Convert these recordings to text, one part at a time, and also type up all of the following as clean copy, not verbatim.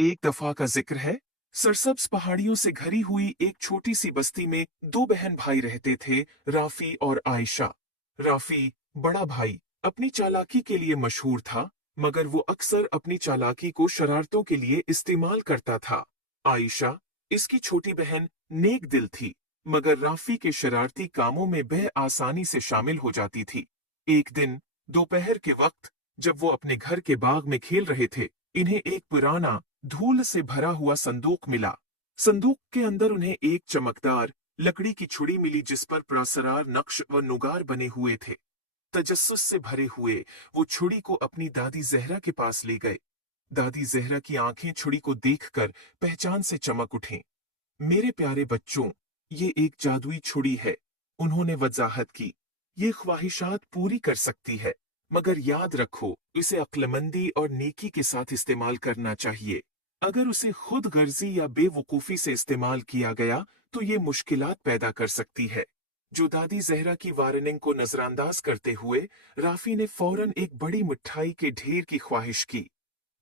एक दफा का जिक्र है। सरसब्ज पहाड़ियों से घिरी हुई एक छोटी सी बस्ती में दो बहन भाई रहते थे, राफी और आयशा। राफी, बड़ा भाई, अपनी चालाकी के लिए मशहूर था, मगर वो अक्सर अपनी चालाकी को शरारतों के लिए इस्तेमाल करता था। आयशा, इसकी छोटी बहन, नेक दिल थी, मगर राफी के शरारती कामों में वह आसानी से शामिल हो जाती थी। एक दिन दोपहर के वक्त, जब वो अपने घर के बाग में खेल रहे थे, इन्हें एक पुराना, धूल से भरा हुआ संदूक मिला। संदूक के अंदर उन्हें एक चमकदार लकड़ी की छुड़ी मिली जिस पर पुरस्कार नक्श व नुगार बने हुए थे। तजस्सुस से भरे हुए वो छुड़ी को अपनी दादी जहरा के पास ले गए। दादी जहरा की आंखें छुड़ी को देखकर पहचान से चमक उठीं। मेरे प्यारे बच्चों, ये एक जादुई छुड़ी है, उन्होंने वजाहत की। ये ख्वाहिशात पूरी कर सकती है, मगर याद रखो, इसे अक्लमंदी और नेकी के साथ इस्तेमाल करना चाहिए। अगर उसे खुद गर्जी या बेवकूफ़ी से इस्तेमाल किया गया तो ये मुश्किलात पैदा कर सकती है। जो दादी जहरा की वार्निंग को नजरअंदाज करते हुए राफी ने फौरन एक बड़ी मिठाई के ढेर की ख्वाहिश की।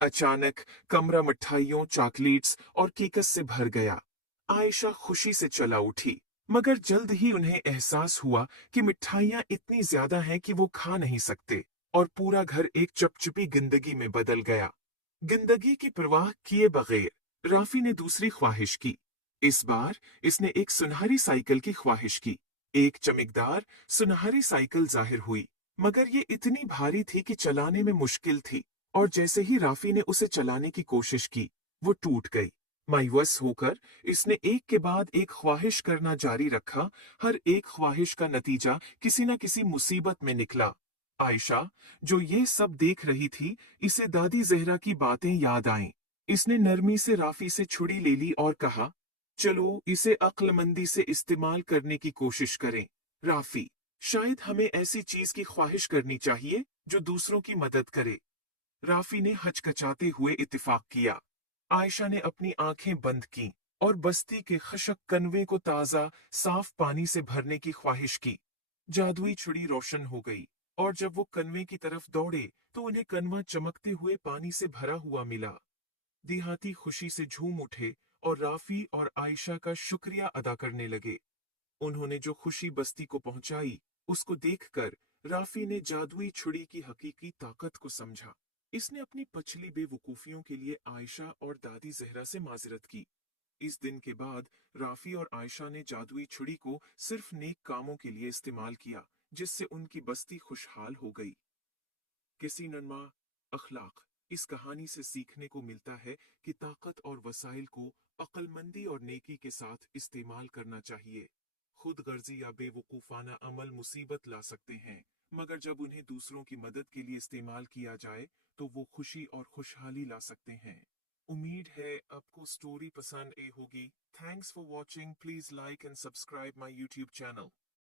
अचानक कमरा मिठाइयों, चॉकलेट्स और केकस से भर गया। आयशा खुशी से चला उठी, मगर जल्द ही उन्हें एहसास हुआ कि मिठाइयाँ इतनी ज्यादा हैं कि वो खा नहीं सकते, और पूरा घर एक चपचपी जिंदगी में बदल गया। जिंदगी की परवाह किए बगैर राफी ने दूसरी ख्वाहिश की। इस बार इसने एक सुनहरी साइकिल की ख्वाहिश की। एक चमकदार सुनहरी साइकिल जाहिर हुई, मगर ये इतनी भारी थी कि चलाने में मुश्किल थी, और जैसे ही राफी ने उसे चलाने की कोशिश की, वो टूट गई। मायूस होकर इसने एक के बाद एक ख्वाहिश करना जारी रखा। हर एक ख्वाहिश का नतीजा किसी न किसी मुसीबत में निकला। आयशा, जो ये सब देख रही थी, इसे दादी जहरा की बातें याद आईं। इसने नरमी से राफी से छुड़ी ले ली और कहा, चलो इसे अक्लमंदी से इस्तेमाल करने की कोशिश करें। राफी, शायद हमें ऐसी चीज की ख्वाहिश करनी चाहिए जो दूसरों की मदद करे। राफी ने हचकचाते हुए इत्तेफाक किया। आयशा ने अपनी आंखें बंद की और बस्ती के खशक कनवे को ताजा, साफ पानी से भरने की ख्वाहिश की। जादुई छुड़ी रोशन हो गई, और जब वो कनवे की तरफ दौड़े तो उन्हें कनवा चमकते हुए पानी से भरा हुआ मिला। देहाती खुशी से झूम उठे और राफी और आयशा का शुक्रिया अदा करने लगे। उन्होंने जो खुशी बस्ती को पहुंचाई, उसको देखकर राफी ने जादुई छुड़ी की हकीकी ताकत को समझा। इसने अपनी पिछली बेवकूफियों के लिए आयशा और दादी जहरा से माजरत की। इस दिन के बाद राफी और आयशा ने जादुई छुड़ी को सिर्फ नेक कामों के लिए इस्तेमाल किया, जिससे उनकी बस्ती खुशहाल हो गई। किसी नन्मा अखलाक, इस कहानी से सीखने को मिलता है कि ताकत और वसाइल को अक्लमंदी और नेकी के साथ इस्तेमाल करना चाहिए। खुद गर्जी या बेवकूफाना अमल मुसीबत ला सकते हैं, मगर जब उन्हें दूसरों की मदद के लिए इस्तेमाल किया जाए तो वो खुशी और खुशहाली ला सकते हैं। उम्मीद है आपको स्टोरी पसंद आई होगी। Thanks for watching. Please like and subscribe my YouTube channel.